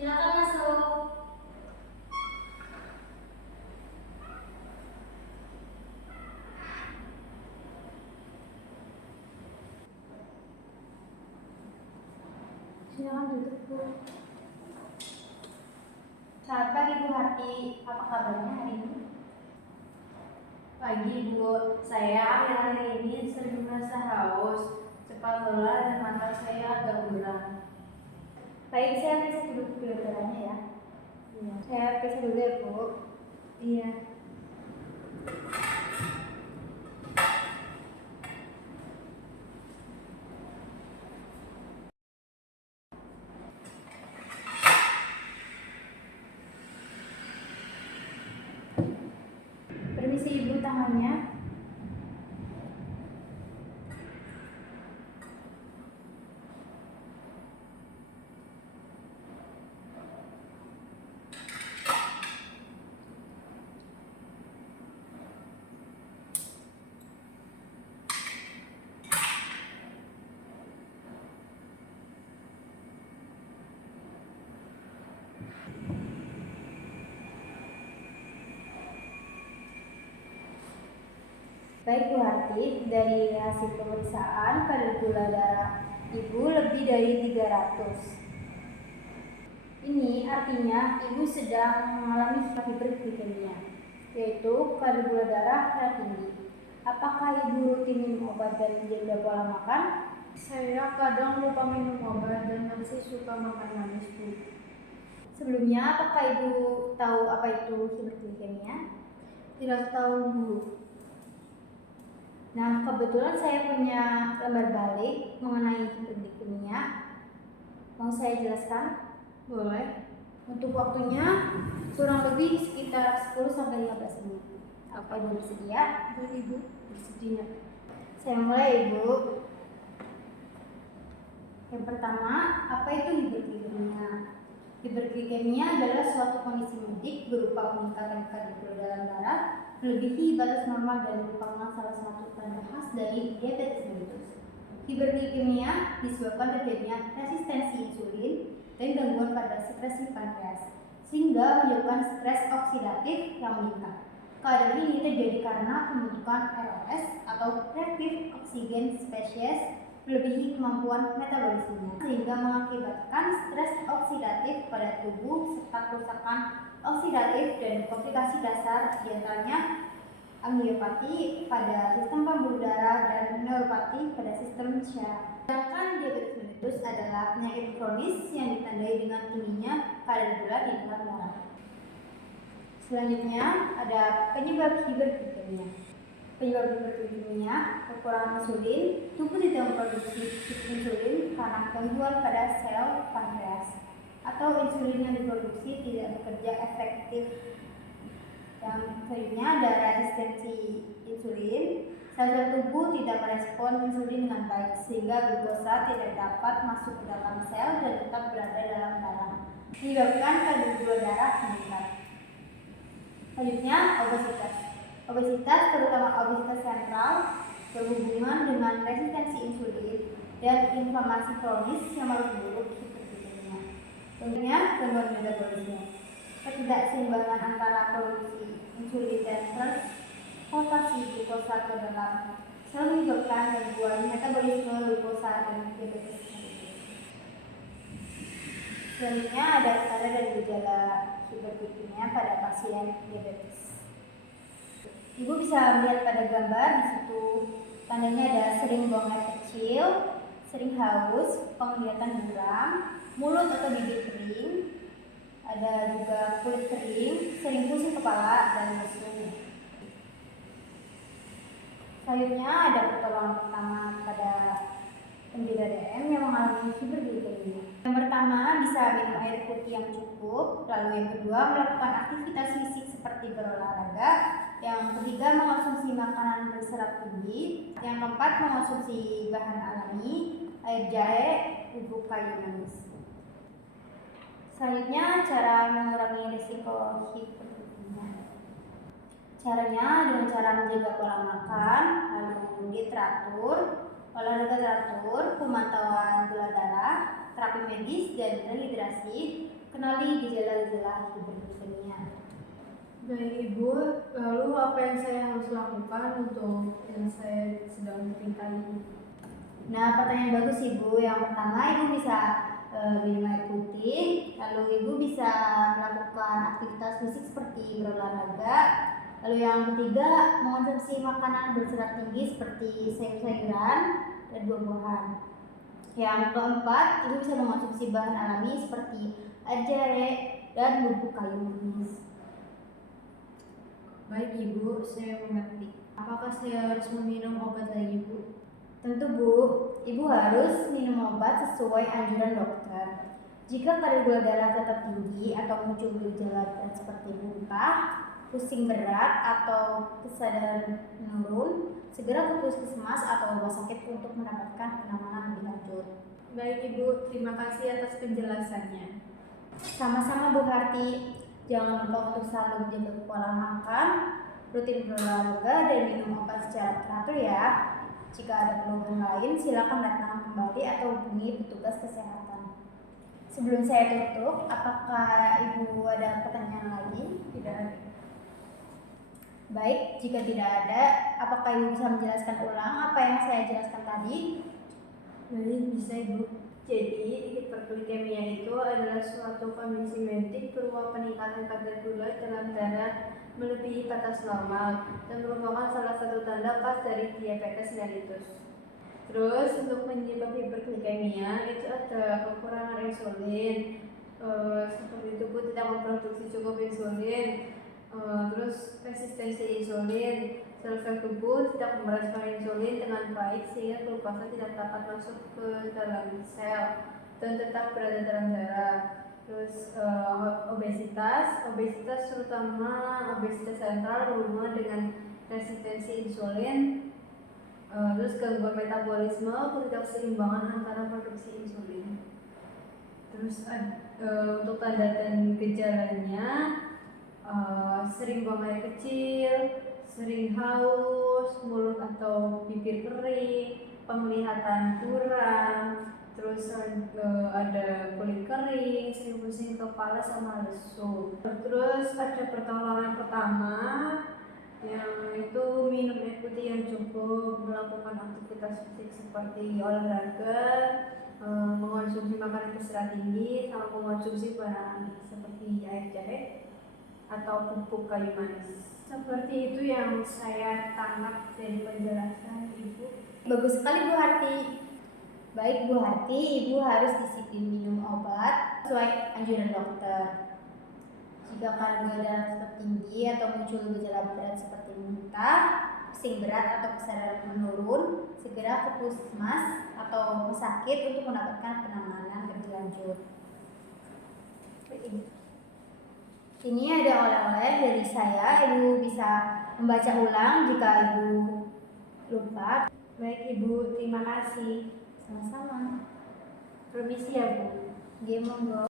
Silakan masuk. Silakan duduk, Bu. Selamat pagi, Bu Hati. Apa kabarnya hari ini? Pagi, Bu. Saya akhir-akhir ini sering merasa haus, cepat lelah dan mata saya agak buram. Baik, saya periksa dulu gula-gulanya ya. Iya. Saya periksa dulu ya, Bu. Iya. Permisi, Ibu, tangannya. Baik, Bu Hati, dari hasil pemeriksaan kadar gula darah Ibu lebih dari 300. Ini artinya Ibu sedang mengalami hiperglikemia, yaitu kadar gula darah yang tinggi. Apakah Ibu rutin minum obat dan menjaga pola makan? Saya kadang lupa minum obat dan masih suka makan manis, Bu. Sebelumnya, apakah Ibu tahu apa itu hiperglikemia? Tidak tahu, Bu. Nah, kebetulan saya punya lembar balik mengenai hiperglikemia. Mau saya jelaskan? Boleh. Untuk waktunya kurang lebih sekitar 10-15 menit. Apa Ibu bersedia? Boleh, Bu. Bersedia. Saya mulai, Ibu. Yang pertama, apa itu hiperglikemia? Hiperglikemia adalah suatu kondisi medik berupa peningkatan kadar gula dalam darah melebihi batas normal dan merupakan salah satu tanda khas dari diabetes mellitus. Hiperglikemia disebabkan terjadinya resistensi insulin dan gangguan pada sekresi pankreas, sehingga menyebabkan stres oksidatif yang meningkat. Keadaan ini terjadi karena pembentukan ROS atau reaktif oksigen spesies melebihi kemampuan metabolismenya, sehingga mengakibatkan stres oksidatif pada tubuh serta kerusakan oksidatif dan komplikasi dasar diantaranya angiopati pada sistem pembuluh darah dan neuropati pada sistem syaraf. Sedangkan diabetes mellitus adalah penyakit kronis yang ditandai dengan tingginya kadar gula di dalam darah. Selanjutnya ada penyebab hiperglikemia. Penyebab hiperglikemia kekurangan insulin. Tubuh tidak memproduksi insulin karena gangguan pada sel pankreas atau insulin yang diproduksi tidak bekerja efektif. Yang selanjutnya ada resistensi insulin. Sel-sel tubuh tidak merespon insulin dengan baik sehingga glukosa tidak dapat masuk ke dalam sel dan tetap berada dalam darah, menyebabkan kadar gula darah meningkat. Selanjutnya obesitas. Obesitas, terutama obesitas sentral, berhubungan dengan resistensi insulin dan inflamasi kronis yang memperburuk hiperglikemia. Tentunya gangguan metabolisme. Ketidakseimbangan antara produksi insulin dan transportasi glukosa ke dalam sel menyebabkan gangguan metabolisme glukosa dan diabetes mellitus. Selanjutnya ada tanda dan gejala hiperglikemia pada pasien diabetes. Ibu bisa melihat pada gambar di situ tandanya ada sering buang air kecil, sering haus, penglihatan buram, mulut atau bibir kering, ada juga kulit kering, sering pusing kepala dan lesu. Selanjutnya ada pertolongan pertama pada penderita DM yang mengalami hiperglikemia. Yang pertama, bisa minum air putih yang cukup. Lalu yang kedua, melakukan aktivitas fisik seperti berolahraga. Yang ketiga, mengonsumsi makanan berserat tinggi. Yang keempat, mengonsumsi bahan alami, air jahe, bubuk kayu manis. Selanjutnya, cara mengurangi risiko hiperglikemia. Caranya dengan cara menjaga pola makan, lalu diet teratur, olahraga teratur, pemantauan gula darah, terapi medis dan rehidrasi, Kenali gejala-gejala hiperglikemia. Baik Ibu, lalu apa yang saya harus lakukan untuk yang saya sedang derita ini? Nah, pertanyaan bagus Ibu. Yang pertama, Ibu bisa minum air putih, lalu Ibu bisa melakukan aktivitas fisik seperti berolahraga. Lalu yang ketiga, mengonsumsi makanan berserat tinggi seperti sayur-sayuran dan buah-buahan. Yang keempat, Ibu bisa mengonsumsi bahan alami seperti jahe dan bubuk kayu manis. Baik Ibu, saya mengerti. Apakah saya harus meminum obat lagi Bu? Tentu Bu, Ibu harus minum obat sesuai anjuran dokter. Jika kadar gula darah tetap tinggi atau muncul gejala berat seperti muntah, pusing berat atau kesadaran menurun, segera ke puskesmas atau rumah sakit untuk mendapatkan penanganan lebih lanjut. Baik Ibu, terima kasih atas penjelasannya. Sama-sama Bu Harti, jangan lupa untuk selalu menjaga pola makan, rutin berolahraga, dan minum obat secara teratur ya. Jika ada keluhan lain, silakan datang kembali atau hubungi petugas kesehatan. Sebelum saya tutup, apakah Ibu ada pertanyaan lagi? Tidak ada. Baik, jika tidak ada, apakah Ibu bisa menjelaskan ulang apa yang saya jelaskan tadi? Baik, bisa Ibu. Jadi, hiperglikemia itu adalah suatu kondisi medik berupa peningkatan kadar gula dalam darah melebihi batas normal dan merupakan salah satu tanda khas dari diabetes mellitus. Terus untuk penyebab hiperglikemia itu ada kekurangan insulin, seperti tubuh tidak memproduksi cukup insulin, terus resistensi insulin, sel-sel tubuh tidak merespon insulin dengan baik sehingga glukosa tidak dapat masuk ke dalam sel dan tetap berada dalam darah. Terus obesitas terutama obesitas sentral berhubungan dengan resistensi insulin. Terus gangguan metabolisme, ketidakseimbangan antara produksi insulin. Terus untuk tanda dan gejalanya, sering buang air kecil, sering haus, mulut atau bibir kering, penglihatan kurang, terus ada kulit kering, sering pusing kepala sama lesu. Terus ada pertolongan pertama yang itu minum air putih yang cukup, melakukan aktivitas fisik seperti olahraga, mengonsumsi makanan berserat tinggi, sama mengonsumsi bahan seperti air jahe atau pupuk kayu manis. Seperti itu yang saya tangkap dari penjelasan Ibu. Bagus sekali Bu Harti. Baik Bu Harti, Ibu harus disiplin minum obat sesuai anjuran dokter. Jika kadar gula darah tetap tinggi atau muncul gejala berat seperti muntah, pusing berat atau kesadaran menurun, segera ke puskesmas atau rumah sakit untuk mendapatkan penanganan lebih lanjut. Ini ada oleh-oleh dari saya. Ibu bisa membaca ulang jika Ibu lupa. Baik Ibu, terima kasih. Sama-sama. Permisi ya Bu. Monggo.